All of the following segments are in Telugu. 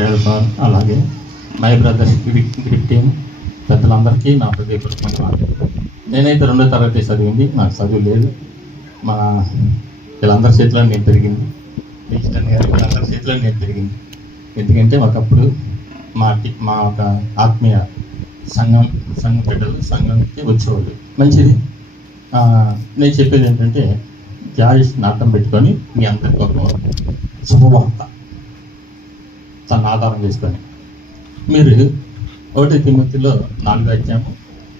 శ్రేయర్ సార్, అలాగే మై బ్రదర్స్ గ్రిప్ టీమ్ పెద్దలందరికీ నా హృదయపూర్వకంగా. నేనైతే 2వ తరగతి చదివింది, నాకు చదువు లేదు. మా వీళ్ళందరి చేతిలో నేను పెరిగింది, వీళ్ళందరి చేతిలో నేను పెరిగింది. ఎందుకంటే ఒకప్పుడు మా ఒక ఆత్మీయ సంఘం బిడ్డలు సంఘంకి వచ్చేవాళ్ళు. మంచిది. నేను చెప్పేది ఏంటంటే, జాయిస్ని అర్థం పెట్టుకొని మీ అందరికీ ఒక శుభవార్త తన ఆధారం చేసుకొని మీరు 1 తిమోతిలో 4:11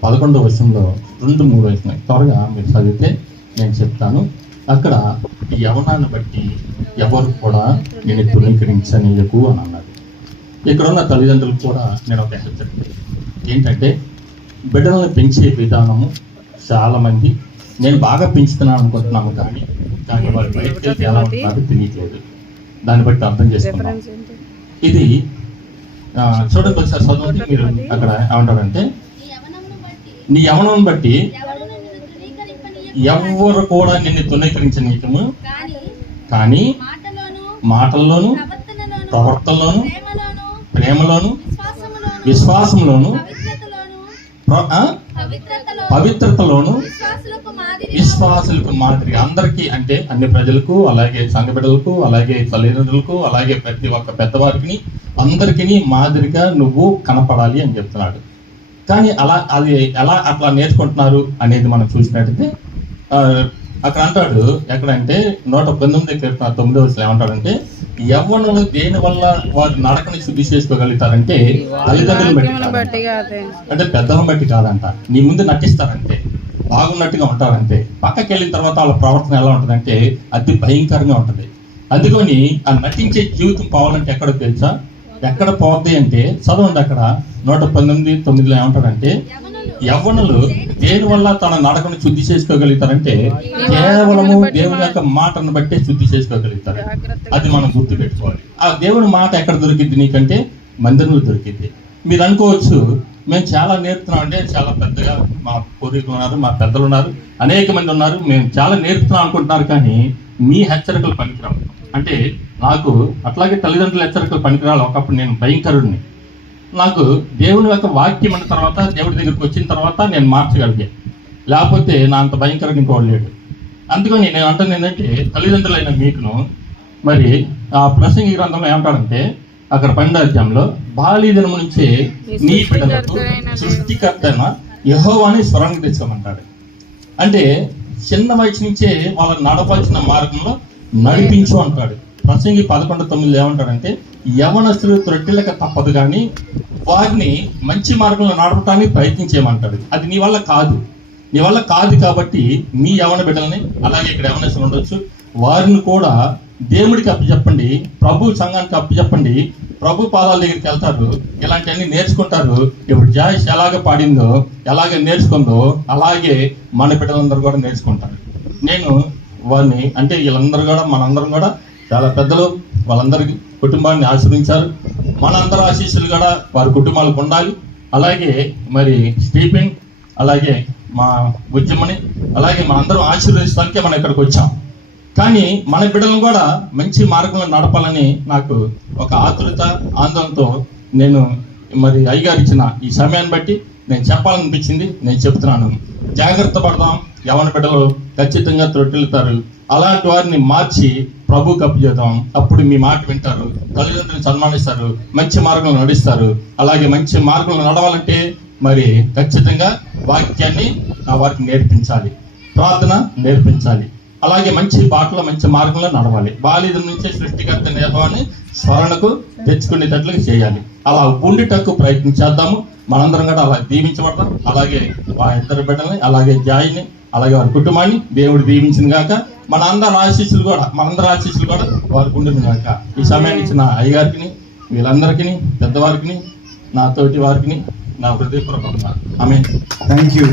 2-3 వస్తున్నాయి. త్వరగా మీరు చదివితే నేను చెప్తాను. అక్కడ ఈ యవనాన్ని బట్టి ఎవరు కూడా నేను తృణీకరించనీయకు అని అన్నాడు. ఇక్కడ ఉన్న తల్లిదండ్రులు కూడా నేను ఒక హెచ్చరిక ఏంటంటే, బిడ్డలను పెంచే విధానము చాలామంది నేను బాగా పెంచుతున్నాను అనుకుంటున్నాము, కానీ వారి బయటకి ఎలా ఉంటున్నారో తెలియట్లేదు. దాన్ని బట్టి అర్థం చేసుకున్నాం. ఇది చూడండి ఒకసారి చదవండి. మీరు అక్కడ ఏమంటారంటే, నీ యవనం బట్టి ఎవరు కూడా నిన్ను తృణీకరించనీయకము, కానీ మాటల్లోను ప్రవర్తనలోను ప్రేమలోను విశ్వాసంలోను పవిత్రతలోను విశ్వాసులకు మాదిరి. అందరికీ అంటే అన్ని ప్రజలకు, అలాగే సంఘ బిడ్డలకు, అలాగే తల్లిదండ్రులకు, అలాగే ప్రతి ఒక్క పెద్దవారికి అందరికీ మాదిరిగా నువ్వు కనపడాలి అని చెప్తున్నాడు. కానీ అది ఎలా అట్లా నేర్చుకుంటున్నారు అనేది మనం చూసినట్టయితే అక్కడ అంటాడు. ఎక్కడంటే 119 ఏమంటాడంటే, యవ్వనులు దేని వల్ల వారి నడకని శుద్ధి చేసుకోగలుగుతారంటే తల్లిదండ్రులు బట్టి, అంటే పెద్దలను బట్టి కాదంట. నీ ముందు నటిస్తారంటే, బాగున్నట్టుగా ఉంటారంటే, పక్కకి వెళ్ళిన తర్వాత వాళ్ళ ప్రవర్తన ఎలా ఉంటుందంటే అతి భయంకరంగా ఉంటుంది. అందుకని ఆ నటించే జీవితం పోవాలంటే ఎక్కడ తెలుసా, ఎక్కడ పోద్ది అంటే చదవండి. అక్కడ 119:9 ఏమంటాడంటే, యవ్వనులు దేని వల్ల తన నడకను శుద్ధి చేసుకోగలుగుతారంటే కేవలము దేవుని యొక్క మాటను బట్టే శుద్ధి చేసుకోగలుగుతారు. అది మనం గుర్తు పెట్టుకోవాలి. ఆ దేవుని మాట ఎక్కడ దొరికిద్ది నీకంటే మందిరంలో దొరికిద్ది. మీరు అనుకోవచ్చు, మేము చాలా నేర్పుతున్నాం అంటే, చాలా పెద్దగా మా పూర్వీకులు ఉన్నారు, మా పెద్దలు ఉన్నారు, అనేక మంది ఉన్నారు, మేము చాలా నేర్పుతున్నాం అనుకుంటున్నారు. కానీ మీ హెచ్చరికలు పనికిరావు. అంటే నాకు అట్లాగే తల్లిదండ్రుల హెచ్చరికలు పనికిరాలి. ఒకప్పుడు నేను భయంకరుడిని. నాకు దేవుని యొక్క వాక్యం అన్న తర్వాత, దేవుడి దగ్గరికి వచ్చిన తర్వాత నేను మార్చగలిగాను. లేకపోతే నా అంత భయంకరంగా ఇంకోటి లేడు. అందుకని నేను అంటాను ఏంటంటే, తల్లిదండ్రులైన మీకును మరి ఆ ప్రసంగి గ్రంథంలో ఏమంటాడంటే, అక్కడ 12వ అధ్యాయంలో బాల్యదినము నుంచే నీ బిడ్డలకు సృష్టికర్త యెహోవాని స్మరణకు తెచ్చుకోమంటాడు. అంటే చిన్న వయసు నుంచే వాళ్ళని నడపాల్సిన మార్గంలో నడిపించు అంటాడు. ప్రసంగి 11:9 ఏమంటాడంటే, యవనస్తులు త్రొట్టిలక తప్పదు కానీ వారిని మంచి మార్గంలో నడపడానికి ప్రయత్నించేయమంటాడు. అది నీ వల్ల కాదు కాబట్టి మీ యవన బిడ్డలని, అలాగే ఇక్కడ యవనస్తులు ఉండొచ్చు, వారిని కూడా దేవుడికి అప్పచెప్పండి, ప్రభు సంఘానికి అప్పచెప్పండి. ప్రభు పాదాల దగ్గరికి వెళ్తారు, ఇలాంటివన్నీ నేర్చుకుంటారు. ఇప్పుడు జాయిస్ ఎలాగ పాడిందో, ఎలాగ నేర్చుకుందో, అలాగే మన బిడ్డలందరూ కూడా నేర్చుకుంటారు. నేను వారిని అంటే వీళ్ళందరూ కూడా, మనందరం కూడా చాలా పెద్దలు, వాళ్ళందరికీ కుటుంబాన్ని ఆశ్రయించారు. మనందరూ ఆశీస్సులు కూడా వారి కుటుంబాలకు ఉండాలి. అలాగే మరి స్టీఫెన్, అలాగే మా బుజ్జమ్మని, అలాగే మనందరం ఆశీర్వదిస్తానికే మనం ఇక్కడికి వచ్చాం. కానీ మన బిడ్డలను కూడా మంచి మార్గంలో నడపాలని నాకు ఒక ఆతురత, ఆందోళనతో నేను మరి అయ్యగారు ఇచ్చిన ఈ సమయాన్ని బట్టి నేను చెప్పాలనిపించింది. నేను చెప్తున్నాను, జాగ్రత్త పడదాం. యవన బిడ్డలు ఖచ్చితంగా త్రొట్టిల్లుతారు. అలాంటి వారిని మార్చి ప్రభుకి అప్పచెప్దాం. అప్పుడు మీ మాట వింటారు, తల్లిదండ్రులను సన్మానిస్తారు, మంచి మార్గంలో నడుస్తారు. అలాగే మంచి మార్గంలో నడవాలంటే మరి ఖచ్చితంగా వాక్యాన్ని వారికి నేర్పించాలి, ప్రార్థన నేర్పించాలి, అలాగే మంచి బాటలో మంచి మార్గంలో నడవాలి. బాల్యం నుంచే సృష్టికర్త యెహోవాని స్మరణకు తెచ్చుకునేటట్లుగా చేయాలి. అలా ఉండిటకు ప్రయత్నించేద్దాము. మనందరం కూడా అలా దీవించబడతాం. అలాగే ఆ ఇద్దరు బిడ్డల్ని, అలాగే జాయిని, అలాగే వారి కుటుంబాన్ని దేవుడు దీవించింది కాక, మనందరి ఆశీస్సులు కూడా వారికి ఉంటుంది కాక. ఈ సమయాన్ని ఇచ్చిన అయ్యగారికి, వీళ్ళందరికీ, పెద్దవారికి, నా తోటి వారికి నా హృదయపూర్వకంగా ఆమేన్. Thank you.